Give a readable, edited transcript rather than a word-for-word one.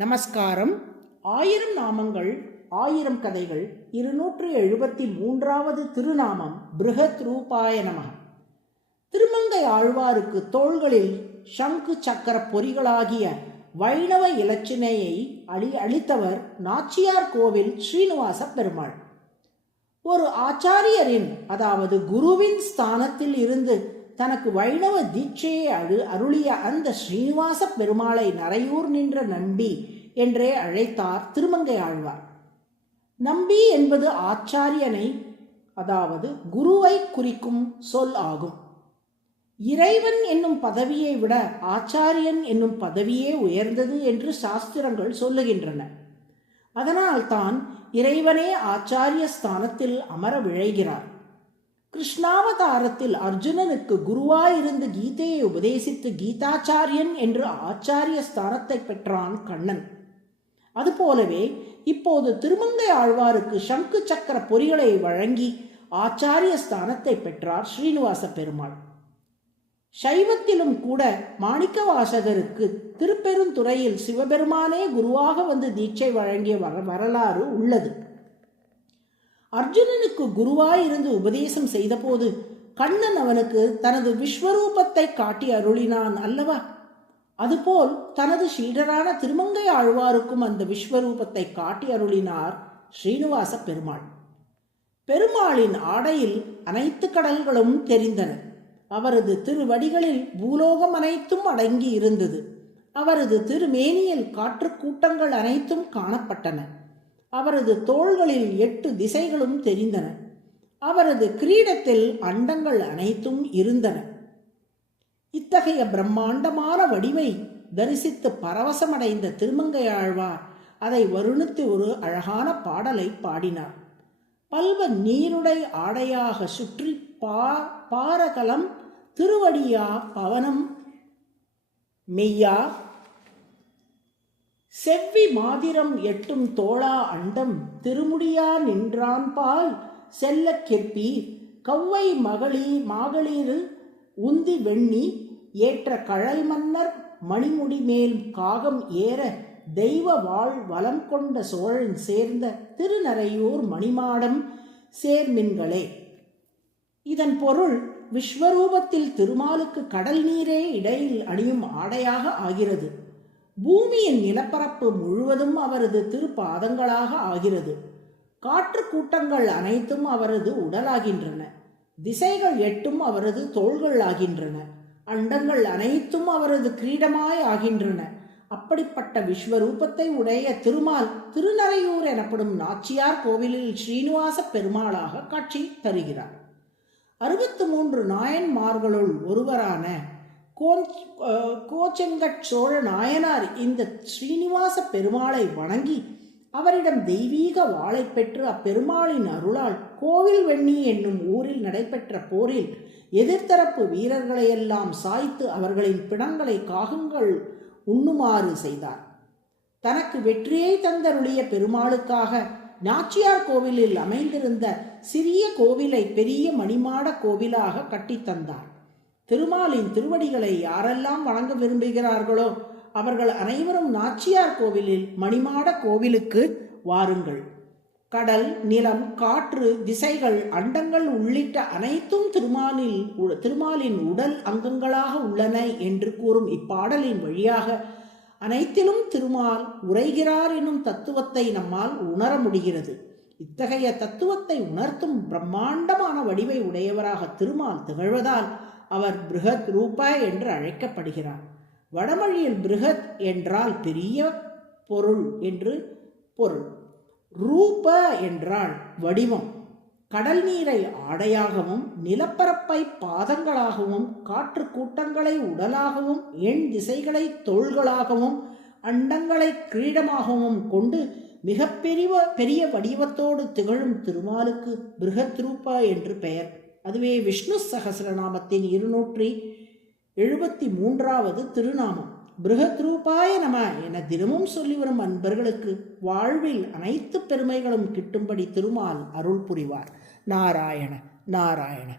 நமஸ்காரம். 1000 நாமங்கள் 1000 கதைகள் 273வது திருநாமம் பிருஹத் ரூபாய நமः. திருமங்கை ஆழ்வாருக்கு தோள்களில் சங்கு சக்கர பொறிகளாகிய வைணவ இலச்சினையை அளித்தவர் நாச்சியார் கோவில் ஸ்ரீனிவாச பெருமாள். ஒரு ஆச்சாரியரின் அதாவது குருவின் ஸ்தானத்தில் இருந்து தனக்கு வைணவ தீட்சையை அருளிய அந்த ஸ்ரீனிவாச பெருமாளை நரையூர் நின்ற நம்பி என்றே அழைத்தார் திருமங்கை ஆழ்வார். நம்பி என்பது ஆச்சாரியனை அதாவது குருவை குறிக்கும் சொல் ஆகும். இறைவன் என்னும் பதவியை விட ஆச்சாரியன் என்னும் பதவியே உயர்ந்தது என்று சாஸ்திரங்கள் சொல்லுகின்றன. அதனால் தான் இறைவனே ஆச்சாரிய ஸ்தானத்தில் அமர விழைகிறார். கிருஷ்ணாவதாரத்தில் அர்ஜுனனுக்கு குருவாயிருந்து கீதையை உபதேசித்து கீதாச்சாரியன் என்று ஆச்சாரிய ஸ்தானத்தை பெற்றான் கண்ணன். அதுபோலவே இப்போது திருமங்கை ஆழ்வாருக்கு சங்கு சக்கர பொறிகளை வழங்கி ஆச்சாரிய ஸ்தானத்தை பெற்றார் ஸ்ரீனிவாச பெருமாள். சைவத்திலும் கூட மாணிக்கவாசகருக்கு திருப்பெருந்துறையில் சிவபெருமானே குருவாக வந்து தீட்சை வழங்கிய வரலாறு உள்ளது. அர்ஜுனனுக்கு குருவாயிருந்து உபதேசம் செய்தபோது கண்ணன் அவனுக்கு தனது விஸ்வரூபத்தை காட்டி அருளினான் அல்லவா? அதுபோல் தனது சீடரான திருமங்கை ஆழ்வாருக்கும் அந்த விஸ்வரூபத்தை காட்டி அருளினார் ஸ்ரீனிவாச பெருமாள். பெருமாளின் ஆடையில் அனைத்து கடல்களும் தெரிந்தன. அவரது திருவடிகளில் பூலோகம் அனைத்தும் அடங்கி இருந்தது. அவரது திருமேனியில் காற்று கூட்டங்கள் அனைத்தும் காணப்பட்டன. அவரது தோள்களில் 8 திசைகளும் தெரிந்தன. அவரது கிரீடத்தில் அண்டங்கள் அனைத்தும் இருந்தன. இத்தகைய பிரம்மாண்டமான வடிவை தரிசித்து பரவசமடைந்த திருமங்கை ஆழ்வார் அதை வருணித்து ஒரு அழகான பாடலை பாடினார். பல்வ நீருடை ஆடையாக சுற்றி பாரகலம் திருவடியா பவனம் மெய்யா செவ்வி மாதிரம் எட்டும் தோளா அண்டம் திருமுடியா நின்றான்பால் செல்ல கெப்பி கவ்வை மாகளிரு உந்தி வெண்ணி ஏற்ற கழல் மன்னர் மணிமுடி மேல் காகம் ஏற தெய்வ வாழ் வலம் கொண்ட சோழன் சேர்ந்த திருநரையூர் மணிமாடம் சேர்மின்களே. இதன் பொருள் விஸ்வரூபத்தில் திருமாலுக்கு கடல் நீரே இடையில் அணியும் ஆடையாக ஆகிறது. பூமியின் நிலப்பரப்பு முழுவதும் அவரது திருப்பாதங்களாக ஆகிறது. காற்று கூட்டங்கள் அனைத்தும் அவரது உடலாகின்றன. திசைகள் 8ம் அவரது தோள்கள் ஆகின்றன. அண்டங்கள் அனைத்தும் அவரது கிரீடமாய் ஆகின்றன. அப்படிப்பட்ட விஸ்வரூபத்தை உடைய திருமால் திருநரையூர் எனப்படும் நாச்சியார் கோவிலில் ஸ்ரீனிவாச பெருமாளாக காட்சி தருகிறார். 63 நாயன்மார்களுள் ஒருவரான கோச்செங்கட் சோழ நாயனார் இந்த ஸ்ரீனிவாச பெருமாளை வணங்கி அவரிடம் தெய்வீக வாளை பெற்று அப்பெருமாளின் அருளால் கோவில் வெண்ணி என்னும் ஊரில் நடைபெற்ற போரில் எதிர்த்தரப்பு வீரர்களையெல்லாம் சாய்த்து அவர்களின் பிணங்களை காகங்கள் உண்ணுமாறு செய்தார். தனக்கு வெற்றியை தந்தருளிய பெருமாளுக்காக நாச்சியார் கோவிலில் அமைந்திருந்த சிறிய கோவிலை பெரிய மணிமாட கோவிலாக கட்டித்தந்தார். திருமாலின் திருவடிகளை யாரெல்லாம் வணங்க விரும்புகிறார்களோ அவர்கள் அனைவரும் நாச்சியார் கோவிலில் மணிமாட கோவிலுக்கு வாருங்கள். கடல், நிலம், காற்று, திசைகள், அண்டங்கள் உள்ளிட்ட அனைத்தும் திருமாலின் உடல் அங்கங்களாக உள்ளன என்று கூறும் இப்பாடலின் வழியாக அனைத்திலும் திருமால் உரைகிறார் என்னும் தத்துவத்தை நம்மால் உணர முடிகிறது. இத்தகைய தத்துவத்தை உணர்த்தும் பிரம்மாண்டமான வடிவை உடையவராக திருமால் திகழ்வதால் அவர் பிருஹத் ரூபா என்று அழைக்கப்படுகிறார். வடமொழியில் பிருஹத் என்றால் பெரிய பொருள் என்று பொருள். ரூப என்றால் வடிவம். கடல் நீரை ஆடையாகவும் நிலப்பரப்பை பாதங்களாகவும் காற்று கூட்டங்களை உடலாகவும் எண் திசைகளை தோள்களாகவும் அண்டங்களை கிரீடமாகவும் கொண்டு மிக பெரிய வடிவத்தோடு திகழும் திருமாலுக்கு பிருஹத் ரூபா என்று பெயர். அதுவே விஷ்ணு சகஸ்ரநாமத்தின் 273வது திருநாமம். பிருஹத் ரூபாய நம என தினமும் சொல்லி வரும் அன்பர்களுக்கு வாழ்வில் அனைத்து பெருமைகளும் கிட்டும்படி திருமால் அருள் புரிவார். நாராயண நாராயண.